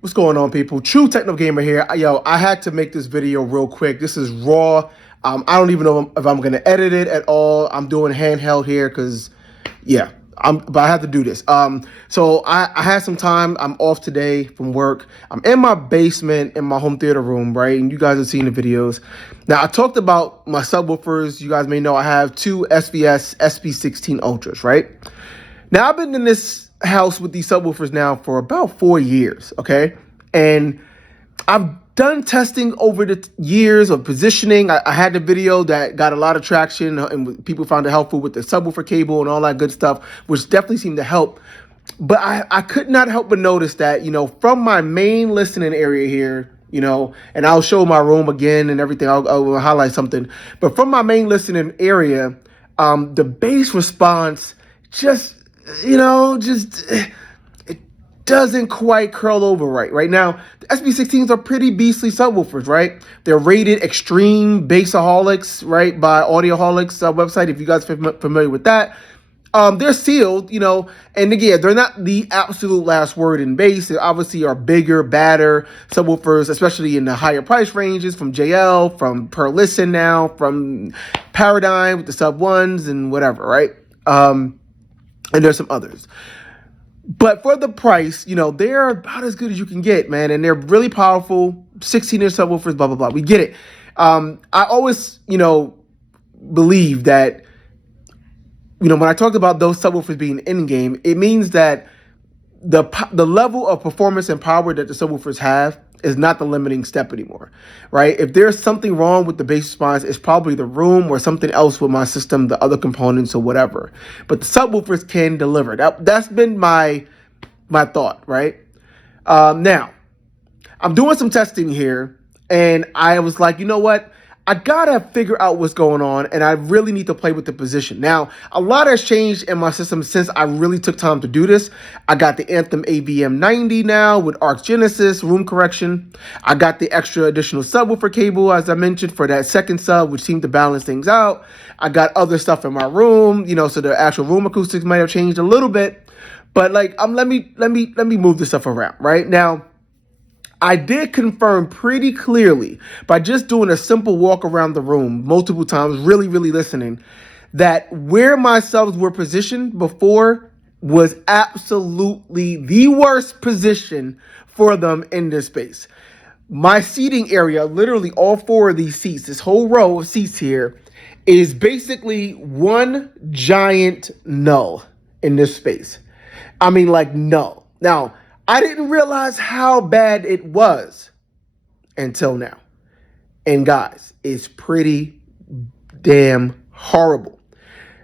What's going on, people? True Techno Gamer here. Yo, I had to make this video real quick. This is raw. I don't even know if I'm gonna edit it at all. I'm doing handheld here because, yeah, but I have to do this. So I had some time. I'm off today from work. I'm in my basement in my home theater room, right? And you guys have seen the videos. Now I talked about my subwoofers. You guys may know I have two SVS SP16 Ultras, right? Now I've been in this house with these subwoofers now for about 4 years, okay? And I've done testing over the years of positioning. I had the video that got a lot of traction and people found it helpful with the subwoofer cable and all that good stuff, which definitely seemed to help. But I could not help but notice that, from my main listening area here, and I'll show my room again and everything. I'll highlight something. But from my main listening area, the bass response just it doesn't quite curl over right. Right now, the SB16s are pretty beastly subwoofers, right? They're rated extreme bassaholics, right, by Audioholics website, if you guys are familiar with that. They're sealed, and again, they're not the absolute last word in bass. They obviously are bigger, badder subwoofers, especially in the higher price ranges from JL, from Per Listen now, from Paradigm with the sub ones and whatever, right? And there's some others. But for the price, they're about as good as you can get, man. And they're really powerful, 16-inch subwoofers, blah, blah, blah. We get it. I always, believe that, when I talked about those subwoofers being in-game, it means that the level of performance and power that the subwoofers have is not the limiting step anymore, right? If there's something wrong with the bass response, it's probably the room or something else with my system, the other components or whatever. But the subwoofers can deliver. That's been my thought, right? Now, I'm doing some testing here, and I was like, you know what? I gotta figure out what's going on, and I really need to play with the position. Now, a lot has changed in my system since I really took time to do this. I got the Anthem AVM90 now with Arc Genesis, room correction. I got the extra additional subwoofer cable, as I mentioned, for that second sub, which seemed to balance things out. I got other stuff in my room, so the actual room acoustics might have changed a little bit. But let me move this stuff around, right? Now, I did confirm pretty clearly by just doing a simple walk around the room multiple times, really, really listening, that where my subs were positioned before was absolutely the worst position for them in this space. My seating area, literally all four of these seats, this whole row of seats here, is basically one giant null in this space. I mean, like, no. Now, I didn't realize how bad it was until now. And guys, it's pretty damn horrible.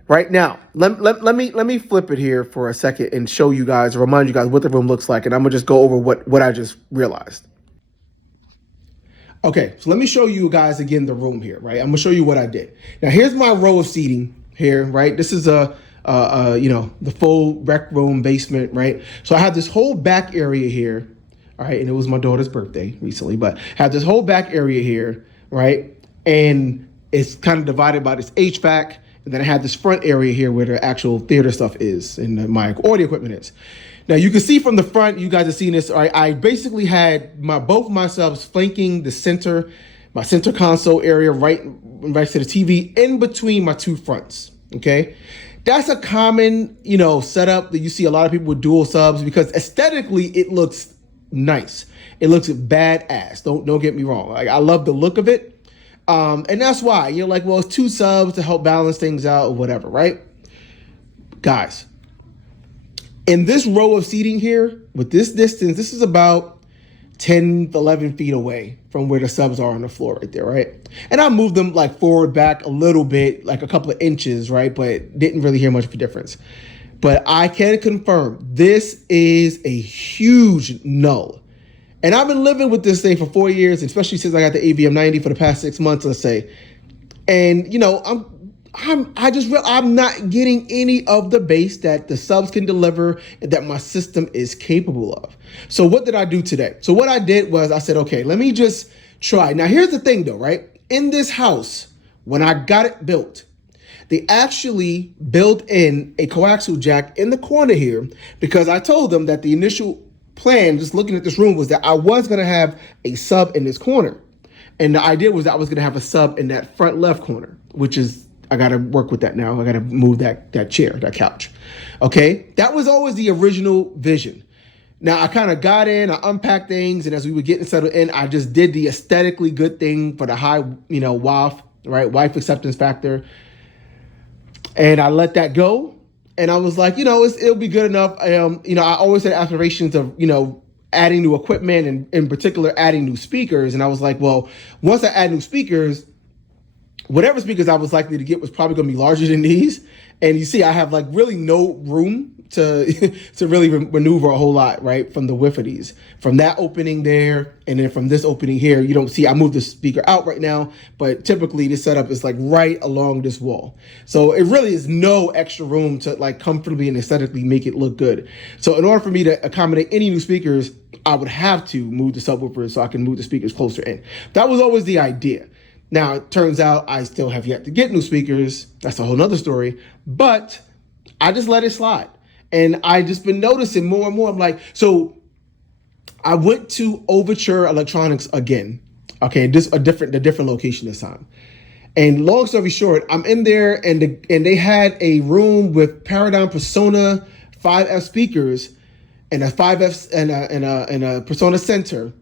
Right now, let me flip it here for a second and show you guys, remind you guys what the room looks like, and I'm gonna just go over what I just realized. Okay, so let me show you guys again the room here, right? I'm gonna show you what I did. Now here's my row of seating here, right? This is the full rec room basement, right? So I have this whole back area here, all right? And it was my daughter's birthday recently, but I have this whole back area here, right? And it's kind of divided by this HVAC. And then I have this front area here where the actual theater stuff is and my audio equipment is. Now you can see from the front, you guys have seen this, all right? I basically had both my subs flanking the center, my center console area right to the TV in between my two fronts, okay? That's a common, setup that you see a lot of people with dual subs because aesthetically it looks nice. It looks badass. Don't get me wrong. Like, I love the look of it. And that's why you're like, well, it's two subs to help balance things out or whatever, right? Guys, in this row of seating here, with this distance, this is about 10, 11 feet away from where the subs are on the floor right there, right? And I moved them like forward, back a little bit, like a couple of inches, right? But didn't really hear much of a difference. But I can confirm this is a huge null. And I've been living with this thing for 4 years, especially since I got the AVM90 for the past 6 months, let's say. And, I'm not getting any of the bass that the subs can deliver and that my system is capable of. So what did I do today? So what I did was I said, okay, let me just try. Now here's the thing though, right? In this house, when I got it built, they actually built in a coaxial jack in the corner here because I told them that the initial plan, just looking at this room, was that I was going to have a sub in this corner. And the idea was that I was going to have a sub in that front left corner, which is, I got to work with that now. I got to move that chair, that couch. Okay. That was always the original vision. Now I kind of got in, I unpacked things, and as we were getting settled in, I just did the aesthetically good thing for the high, WAF, right? Wife acceptance factor. And I let that go. And I was like, it'll be good enough. I always had aspirations of, adding new equipment and in particular adding new speakers. And I was like, well, once I add new speakers, whatever speakers I was likely to get was probably going to be larger than these. And you see, I have like really no room to to really maneuver a whole lot, right? From the width of these, from that opening there, and then from this opening here, you don't see, I moved the speaker out right now, but typically this setup is like right along this wall. So it really is no extra room to like comfortably and aesthetically make it look good. So in order for me to accommodate any new speakers, I would have to move the subwoofers so I can move the speakers closer in. That was always the idea. Now, it turns out I still have yet to get new speakers. That's a whole nother story. But I just let it slide. And I just been noticing more and more. I'm like, so I went to Overture Electronics again. Okay, a different location this time. And long story short, I'm in there and they had a room with Paradigm Persona 5F speakers and a 5F and a Persona Center.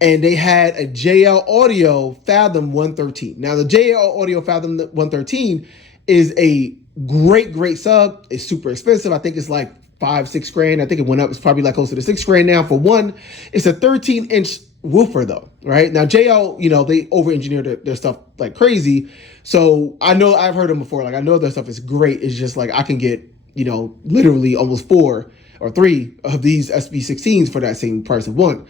And they had a JL Audio Fathom 113. Now, the JL Audio Fathom 113 is a great sub. It's super expensive. I think it's like $5-6 grand. I think it went up. It's probably like closer to $6 grand now for one. It's a 13-inch woofer though, right? Now, JL, they over-engineered their stuff like crazy. So I know I've heard them before. Like I know their stuff is great. It's just like I can get, literally almost 4 or 3 of these SB16s for that same price of one.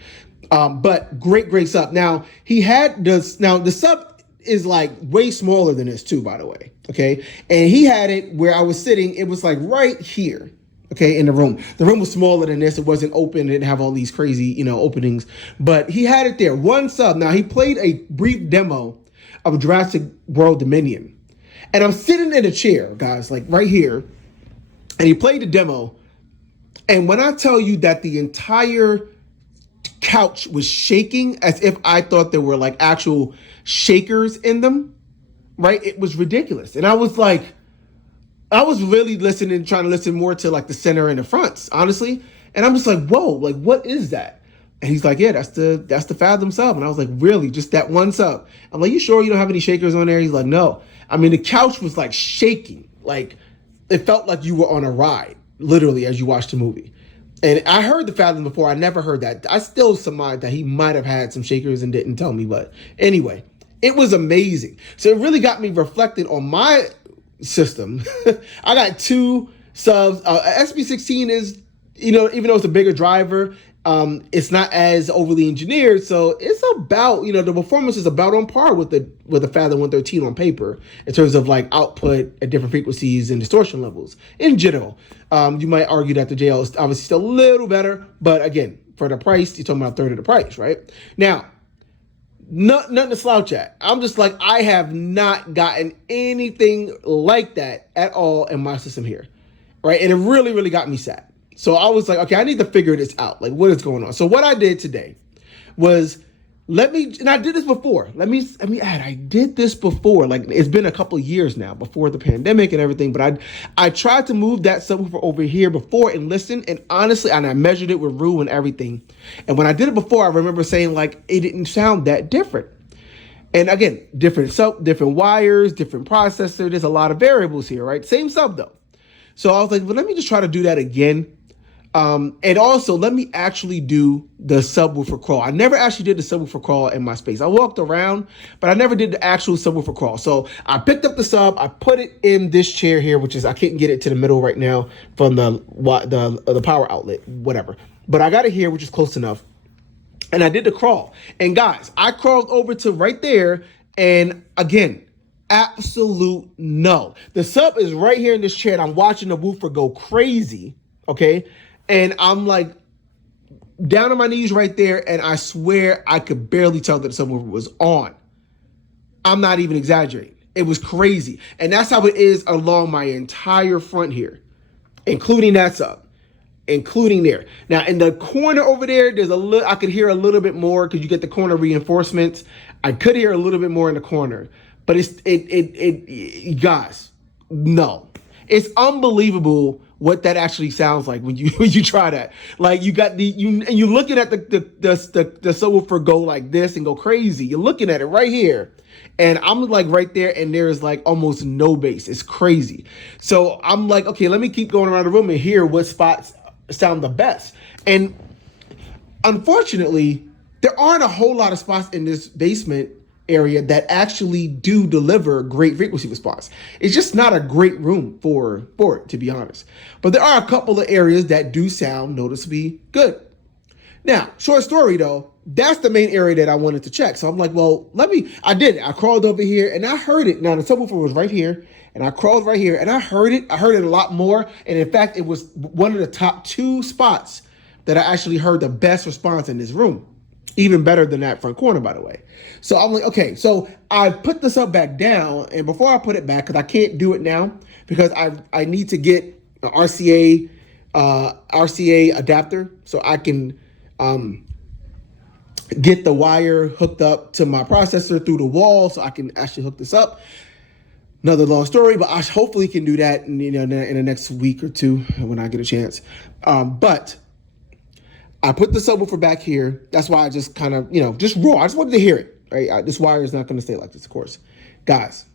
But great sub. Now he had this. Now the sub is like way smaller than this too, by the way. Okay, and he had it where I was sitting. It was like right here. Okay, in the room. The room was smaller than this. It wasn't open. It didn't have all these crazy, openings. But he had it there. One sub. Now he played a brief demo of Jurassic World Dominion, and I'm sitting in a chair, guys, like right here, and he played the demo. And when I tell you that the entire couch was shaking as if I thought there were like actual shakers in them, right? It was ridiculous. And I was really listening, trying to listen more to like the center and the fronts, honestly. And I'm just like, whoa, like what is that? And he's like, yeah, that's the Fathom sub. And I was like, really? Just that one sub? I'm like, you sure you don't have any shakers on there? He's like, no. I mean, the couch was like shaking. Like it felt like you were on a ride, literally, as you watched the movie. And I heard the Fathom before. I never heard that. I still surmise that he might have had some shakers and didn't tell me. But anyway, it was amazing. So it really got me reflecting on my system. I got 2 subs. SB16 is, even though it's a bigger driver, it's not as overly engineered. So it's about, the performance is about on par with the Fathom 113 on paper in terms of like output at different frequencies and distortion levels in general. You might argue that the JL is obviously still a little better, but again, for the price, you're talking about a third of the price, right? Now, nothing to slouch at. I'm just like, I have not gotten anything like that at all in my system here, right? And it really got me sad. So I was like, okay, I need to figure this out. Like, what is going on? So what I did today was and I did this before. Let me add, I did this before. Like, it's been a couple of years now before the pandemic and everything, but I tried to move that subwoofer over here before and listen. And honestly, and I measured it with Rue and everything. And when I did it before, I remember saying like, it didn't sound that different. And again, different wires, different processor. There's a lot of variables here, right? Same sub though. So I was like, well, let me just try to do that again. And also, let me actually do the subwoofer crawl. I never actually did the subwoofer crawl in my space. I walked around, but I never did the actual subwoofer crawl. So I picked up the sub, I put it in this chair here, which is, I can't get it to the middle right now from the power outlet, whatever. But I got it here, which is close enough. And I did the crawl. And guys, I crawled over to right there. And again, absolute no. The sub is right here in this chair, and I'm watching the woofer go crazy, okay? And I'm like down on my knees right there, and I swear I could barely tell that the subwoofer was on. I'm not even exaggerating. It was crazy. And that's how it is along my entire front here, including that sub. including there. Now in the corner over there, there's a little. I could hear a little bit more because you get the corner reinforcements. I could hear a little bit more in the corner, but guys, no, it's unbelievable what that actually sounds like when you try that. Like you got you're looking at the subwoofer go like this and go crazy. You're looking at it right here. And I'm like right there, and there's like almost no bass. It's crazy. So I'm like, okay, let me keep going around the room and hear what spots sound the best. And unfortunately, there aren't a whole lot of spots in this basement area that actually do deliver great frequency response. It's just not a great room for it, to be honest. But there are a couple of areas that do sound noticeably good. Now, short story though, that's the main area that I wanted to check. So I'm like, well, I did it. I crawled over here and I heard it. Now the subwoofer was right here and I crawled right here and I heard it. I heard it a lot more. And in fact, it was one of the top 2 spots that I actually heard the best response in this room. Even better than that front corner, by the way. So I'm like, okay, so I put the sub back down, and before I put it back, because I can't do it now, because I need to get an RCA adapter so I can get the wire hooked up to my processor through the wall so I can actually hook this up. Another long story, but I hopefully can do that in the next week or 2 when I get a chance. But I put the subwoofer back here. That's why I just kind of, just raw. I just wanted to hear it, right? This wire is not going to stay like this, of course. Guys,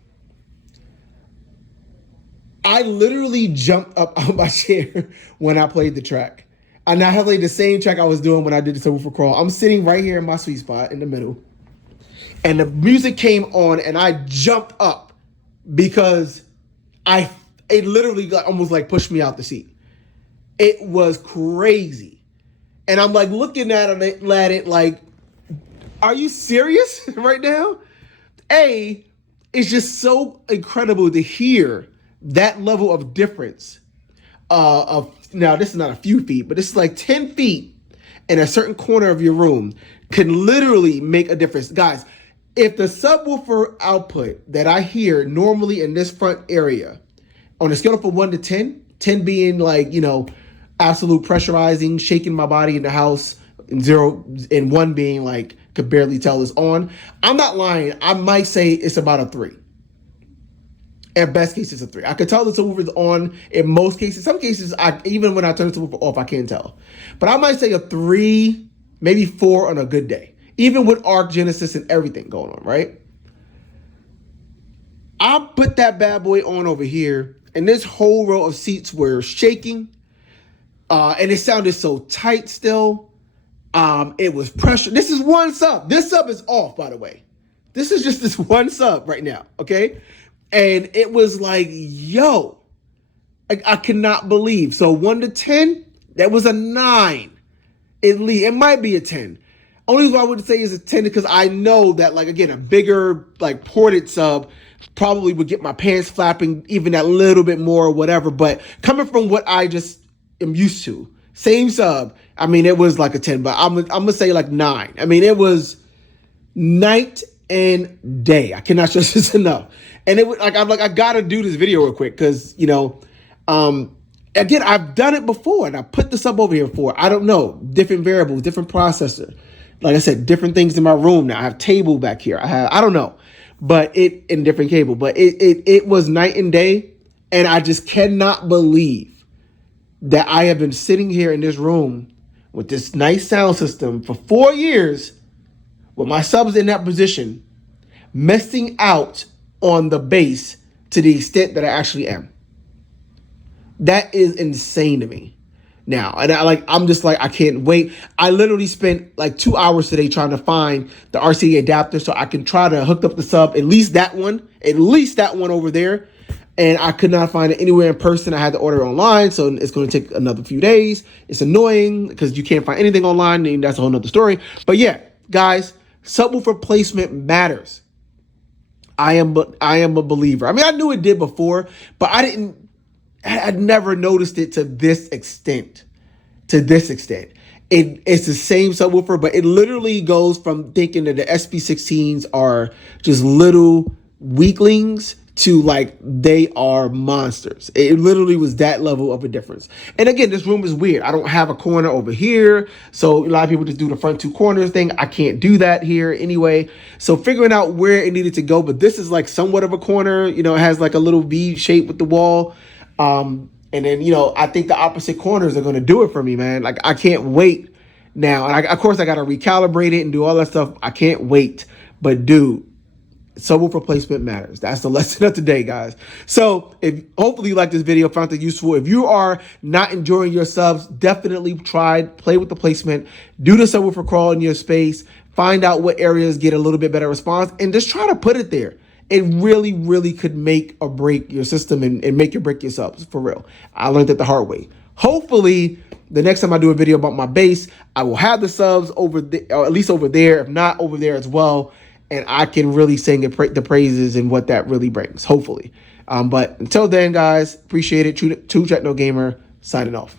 I literally jumped up out of my chair when I played the track. And I played the same track I was doing when I did the subwoofer crawl. I'm sitting right here in my sweet spot in the middle. And the music came on and I jumped up because it literally almost like pushed me out the seat. It was crazy. And I'm like looking at it like, are you serious right now? It's just so incredible to hear that level of difference. Now this is not a few feet, but it's like 10 feet in a certain corner of your room can literally make a difference. Guys, if the subwoofer output that I hear normally in this front area, on a scale from 1 to 10, 10 being like, absolute pressurizing, shaking my body in the house, and 0 and 1 being like could barely tell it's on. I'm not lying. I might say it's about a 3. At best case, it's a 3. I could tell the subwoofer is on in most cases. Some cases, even when I turn the subwoofer off, I can't tell. But I might say a 3, maybe 4 on a good day, even with Arc Genesis and everything going on, right? I put that bad boy on over here, and this whole row of seats were shaking. And it sounded so tight still. It was pressure. This is one sub. This sub is off, by the way. This is just this one sub right now, okay? And it was like, yo, I cannot believe. So 1 to 10, that was a 9. It might be a 10. Only thing I would say is a 10 because I know that, like, again, a bigger, like, ported sub probably would get my pants flapping even that little bit more or whatever. But coming from what I just am used to, same sub, I mean, it was like a 10, but I'm gonna say like 9. I mean, it was night and day. I cannot stress this enough. And it was like, I'm like, I gotta do this video real quick because, again, I've done it before and I put the sub over here before. I don't know, different variables, different processor. Like I said, different things in my room now. I have table back here. I don't know, but it in different cable, but it was night and day. And I just cannot believe that I have been sitting here in this room with this nice sound system for 4 years with my subs in that position, missing out on the bass to the extent that I actually am. That is insane to me now. And I'm just like, I can't wait. I literally spent like 2 hours today trying to find the RCA adapter so I can try to hook up the sub, at least that one over there. And I could not find it anywhere in person. I had to order it online, so it's going to take another few days. It's annoying because you can't find anything online, and that's a whole nother story. But yeah, guys, subwoofer placement matters. I am a believer. I mean, I knew it did before, but I'd never noticed it to this extent. It's the same subwoofer, but it literally goes from thinking that the SP16s are just little weaklings to like they are monsters. It literally was that level of a difference. And again, this room is weird. I don't have a corner over here, so a lot of people just do the front two corners thing. I can't do that here anyway. So figuring out where it needed to go, but this is like somewhat of a corner. You know, it has like a little V shape with the wall. And then, you know, I think the opposite corners are going to do it for me, man. Like, I can't wait now. And of course, I got to recalibrate it and do all that stuff. I can't wait. But dude, subwoofer placement matters. That's the lesson of today, guys. So if hopefully you like this video, found it useful. If you are not enjoying your subs, definitely play with the placement, do the subwoofer crawl in your space, find out what areas get a little bit better response, and just try to put it there. It really, really could make or break your system and make or break your subs, for real. I learned it the hard way. Hopefully, the next time I do a video about my bass, I will have the subs over there, or at least over there, if not over there as well, and I can really sing the praises and what that really brings, hopefully. But until then, guys, appreciate it. True Techno Gamer, signing off.